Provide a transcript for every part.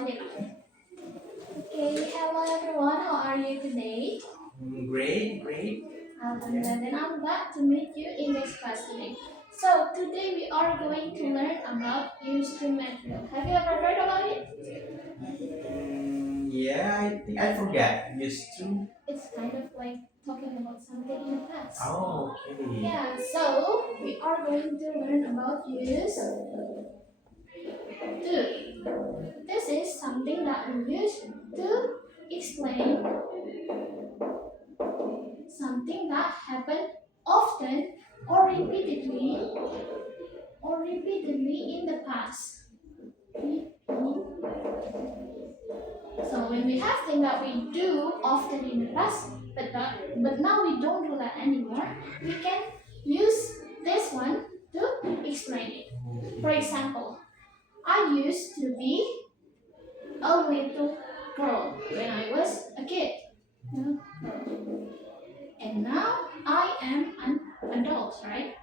Amalia. Okay, hello everyone. How are you today? Great. Alhamdulillah. Then I'm glad to meet you in this class today. So today we are going to learn about used to material. Have you ever heard about it? Yeah, I think I forget. Used to. It's kind of like talking about something in the past. Oh, okay. Yeah. So we are going to learn about used to. This is something that we use to explain something that happened often or repeatedly in the past. So when we have things that we do often in the past, but now we don't do that anymore, we can use this one to explain it. For example, I used to be a little girl when I was a kid. And now I am an adult, right?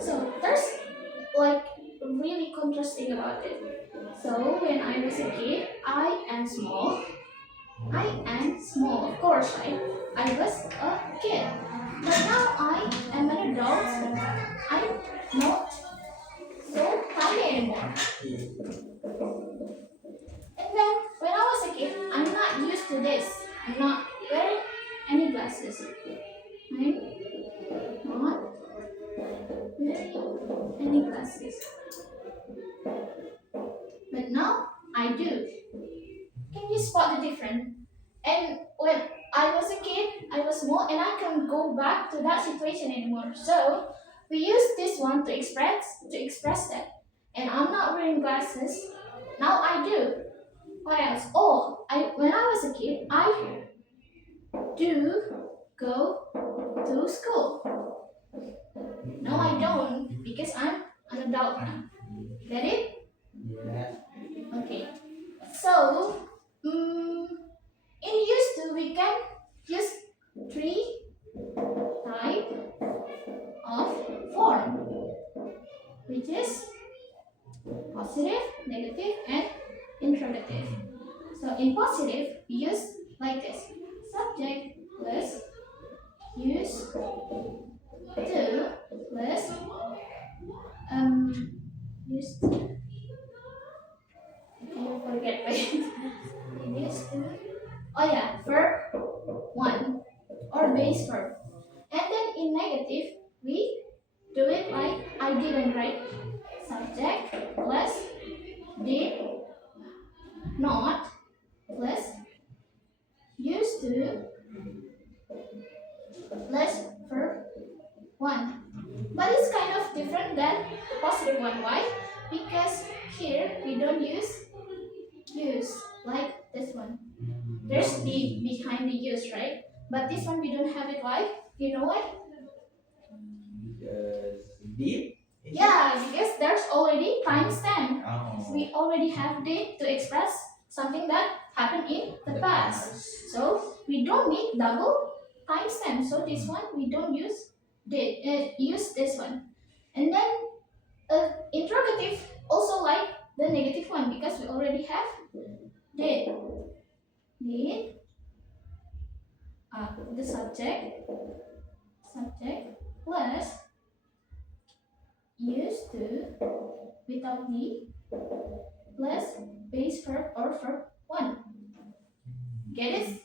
So there's like really contrasting about it. So when I was a kid, I am small. I am small, of course, right? I was a kid. But now I am an adult. I'm not so tiny anymore. And then when I was a kid, I'm not used to this. I'm not wearing any glasses. I'm not wearing any glasses. But now I do. Can you spot the difference? And when I was a kid, I was small and I can't go back to that situation anymore. So we use this one to express that. And I'm not wearing glasses. Now I do. What else? Oh, when I was a kid, I do go to school. No, I don't because I'm an adult now. Get it? Yeah. Okay. So, in used to, we can use three type of form, which is positive, negative, and interrogative. So in positive, we use like this: subject plus use to plus use to. I forget wait. Use to. Oh yeah, verb one or base verb. And then in negative, we do it like I didn't write. Subject plus did not plus used to plus verb one. But it's kind of different than the positive one. Why? Because here we don't use like this one. There's the behind the use, right? But this one we don't have it. Why? You know why? Because deep. Yeah, because there's already timestamp. Oh. We already have date to express something that happened in the past. So we don't need double timestamp. So this one we don't use this one. And then interrogative also like the negative one because we already have did. Did the subject plus used to without the plus base verb or verb one. Get it?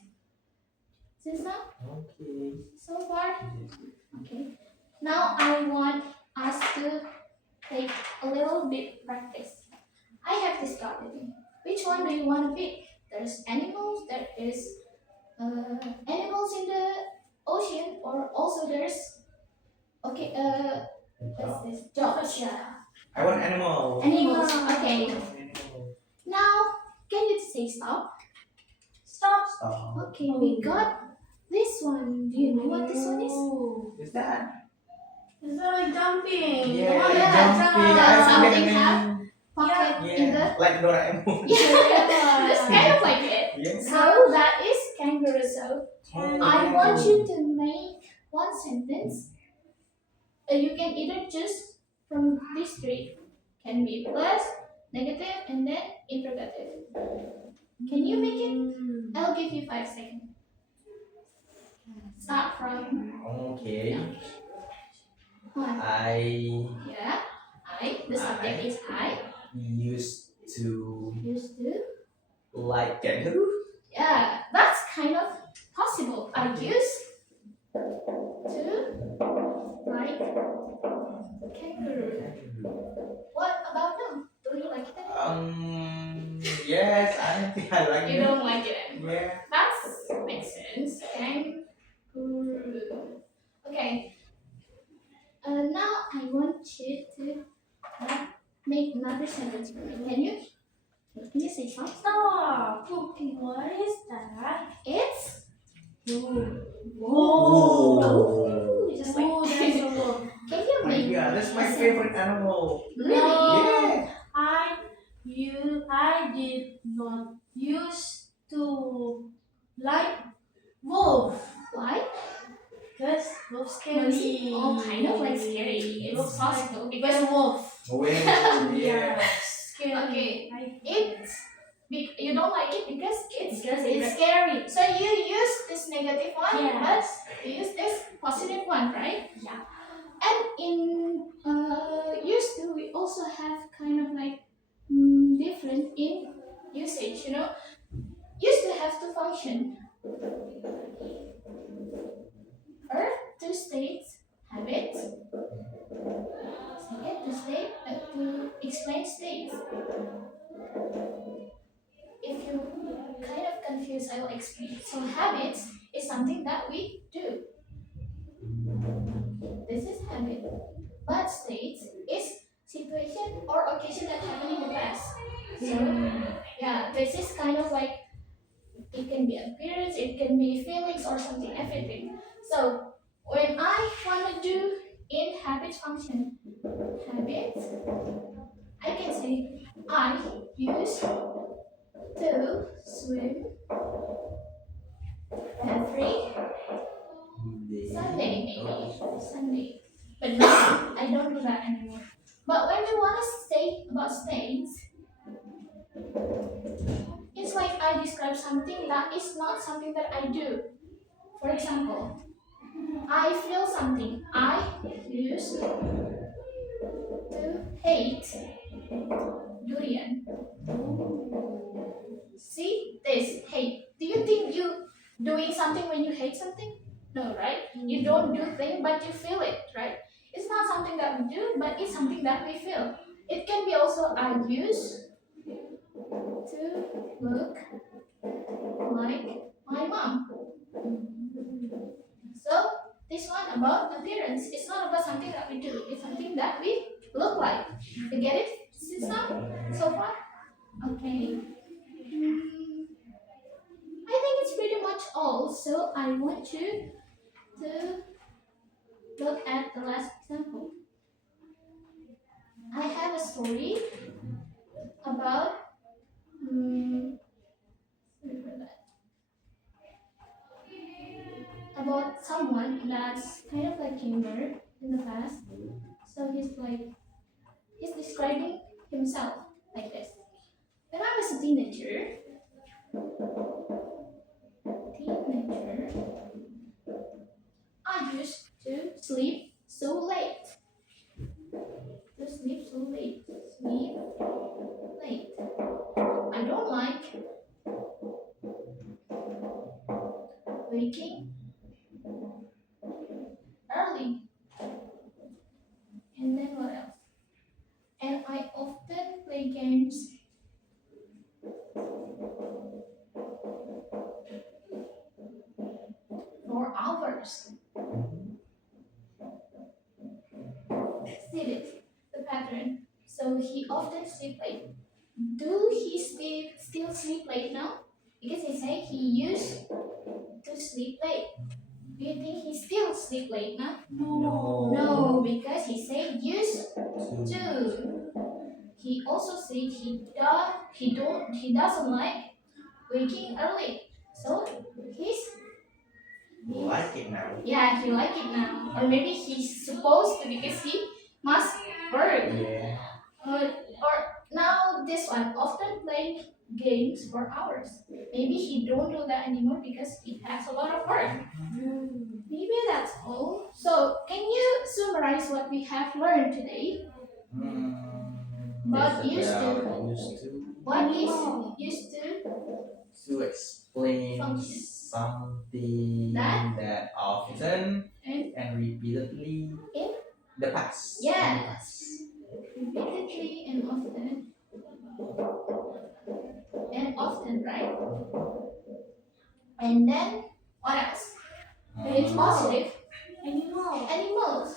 Sister? Okay. So far? Okay. Now I want us to take a little bit practice. I have this strategy. Which one do you want to pick? There's animals, there is animals in the ocean, or also there's okay, what's this? Dogs. Yeah. I want animal. Animals. Okay. Now, can you say stop? Stop. Stop. Okay, we got this one. Do you know what this one is? Is that? Is that like jumping? Yeah, Come on, jumping. jump. I forget Something the have name. pocket Yeah, in the. like Doraemon. Yeah, it's kind of like it. Yeah. So that is kangaroo. So Oh, I yeah. want you to make one sentence. You can either choose from these three. Can be plus, negative, and then interrogative. Can you make it? I'll give you 5 seconds. Start from Okay. one. I Yeah. I. The subject is I. used to Used to. like kangaroo. Yeah, that's kind of possible. I used to like kangaroo. What about now? Do you like it anymore? Yes, I think I like You it. don't like it anymore. Yeah. That makes sense. Kangaroo. Okay. Now I want you to make another sentence for me. Can you? Can you say something? Stop. Okay, what is that? It's Oh. just like. Oh, that's a wolf. Can you My make? God, that's my favorite animal. Really? Yeah. I did not used to like wolf Why? because wolf Maybe scary. all kind of like scary. It's Wolf possible like because wolf. Well, yeah. Scary. Okay. I, it's you don't like it because it's it's scary. so you use this negative one, Yes. but you use this positive one, right? Yeah. And in used to we also have kind of like different in usage. Used to have to function. Or to state habits. Second, to state to explain states. If you kind of confused, I will explain. So habits is something that we do. This is habit. But states is situation or occasion that happened in the past. So yeah, this is kind of like it can be appearance, it can be feelings or something, everything. So when I wanna do in habit function, habit, I can say I used to swim every Sunday, maybe. Sunday. But now I don't do that anymore. But when we want to say about states, it's like I describe something that is not something that I do. For example, I feel something. I used to hate durian. See this hate. Do you think you doing something when you hate something? No, right? You don't do thing, but you feel it, right? It's not something that we do, but it's something that we feel. It can be also I used to look like my mom. So this one about appearance. It's not about something that we do. It's something that we look like. You get it? Since now, so far. Okay. I think it's pretty much all. So I want you to look at the last example. I have a story about sorry for that. About someone that's kind of like humor in the past. So he's describing himself like this. When I was a teenager, I used to sleep so late. To sleep so late. Sleep late. I don't like waking early. And then what else? And I often play games for hours. See it, the pattern. So he often sleep late. Do he still sleep late now? Because he said he used to sleep late. Do you think he still sleep late now? No. No, because he said used to. He also said he doesn't like waking early. So he's Like it now. yeah, he like it now. Or maybe he's supposed to because he must work. Yeah. Or now games for hours. Maybe he don't do that anymore because it has a lot of work. Maybe that's all. So, can you summarize what we have learned today? But It's used to. about used to What is used explain function something that that often and and repeatedly in the past. yes, repeatedly and often, right? And then what else? When it's positive, Animal. animals.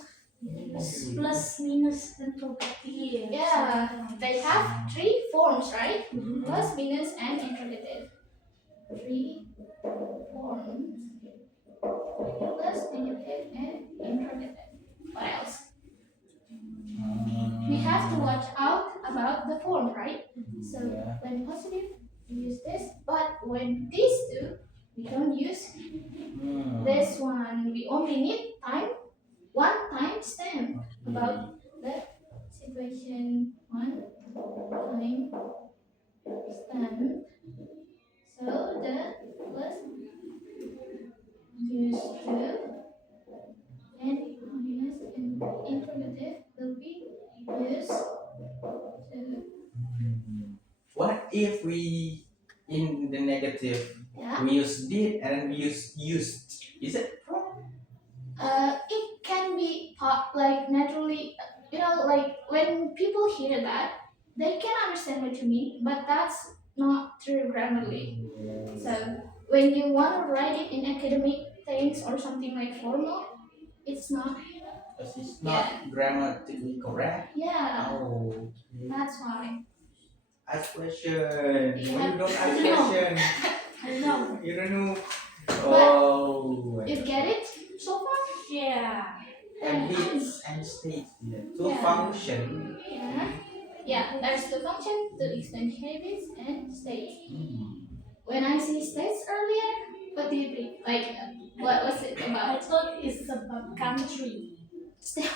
Plus, minus, interrogative. Yeah, they have three forms, right? Mhm. Plus, minus, and interrogative. Three forms. Plus, negative, and interrogative. What else? We have to watch out about the form, right? So Yeah. when positive, we use this, but when these two, we don't use this one. We only need one time stamp about the situation. One time stamp. So the plus used to and minus and interrogative will be used to. What if we in the negative Yeah. we use did and we use used? Is it wrong? It can be like naturally, like when people hear that, they can understand what you mean, but that's not true grammarly. So when you want to write it in academic things or something like formal, it's not. Because it's Yeah. not grammatically correct. Yeah, Oh, that's why. ask question. You Why have- you don't ask No. question? I don't know. You don't know. But Oh. you get it so far? Yeah. And bits and states. Yeah. To Yeah. function. Yeah. Yeah, there's the function to explain habits and states. When I say states earlier, what do you think? Like, what was it I about? thought it's about country.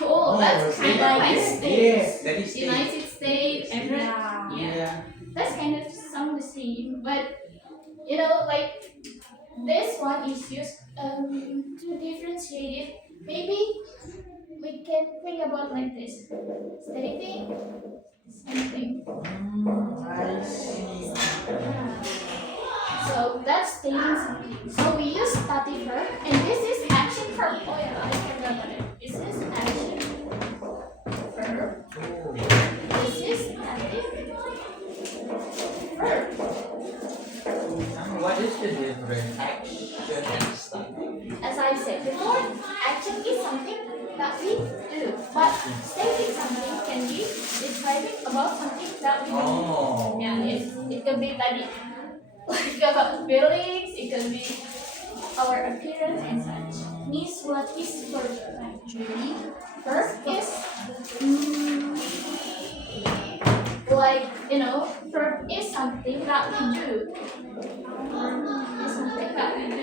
Oh, that's okay. kind of like Yeah, states. that is state. United States, Emirates. Yeah. Yeah, that's kind of sound the same, but like this one is used to differentiate it. Maybe we can think about like this: stating something. I see. So that's stating something. So we use stative verb, and this is action verb. Oh yeah, I forgot about it. This is action verb. Oh. This is stative verb. What is the difference? Action and stuff. As I said before, action is something that we do, but stating something can be describing about something that we do. Oh. Yeah, it could be like about feelings, it could be our appearance and such. Miss, what is verb actually? Verb is like verb is something that we do. Verb is something that we do.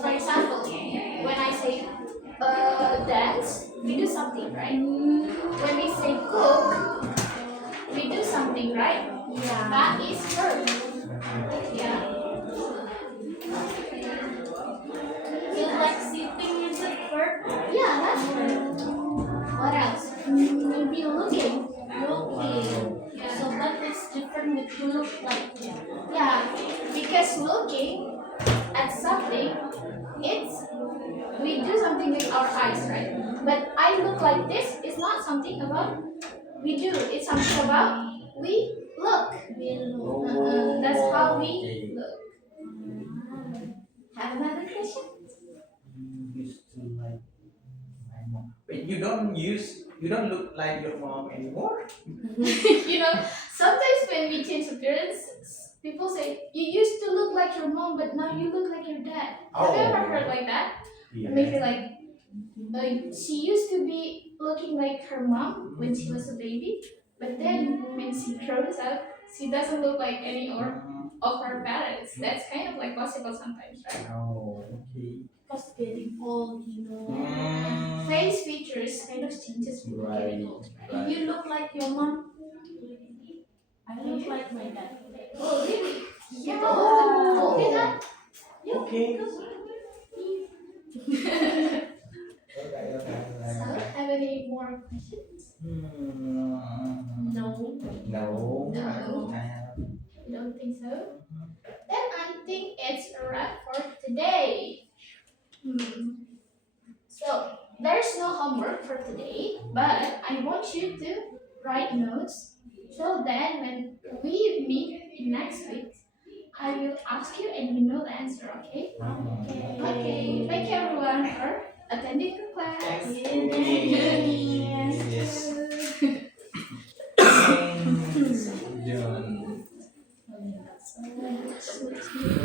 For example, when I say dance, we do something, right? When we say cook, we do something, right? Yeah. That is verb. Yeah. So like sitting is a verb. Yeah, that's verb. What else? Maybe looking. Looking. Yeah. So but it's different with look like. Yeah, because looking at something, it's we do something with our eyes, right? But I look like this is not something about we do. It's something about we look. We look. That's how we Okay. look. Have another question? You used to like my mom. But you don't look like your mom anymore? Sometimes when we change appearance, people say you used to look like your mom, but now you look like your dad. Have you ever heard like that? Yeah. Maybe like she used to be looking like her mom when she was a baby, but then when she grows up, she doesn't look like any of her parents. That's kind of like possible sometimes, right? Oh, okay. Because getting old, you know. Face features kind of changes when we get Right. old, right? Right. You look like your mom. I don't like my dad. Oh, really? You Yeah. told me that? Okay. So, have any more questions? Hmm. No. No. No. I don't have. You don't think so? Then I think it's a wrap for today. So, there's no homework for today, but I want you to write notes so then when we meet next week, I will ask you and you know the answer, okay? Okay, thank you everyone for attending the class. Thank Yes. you. Thanks, John. So,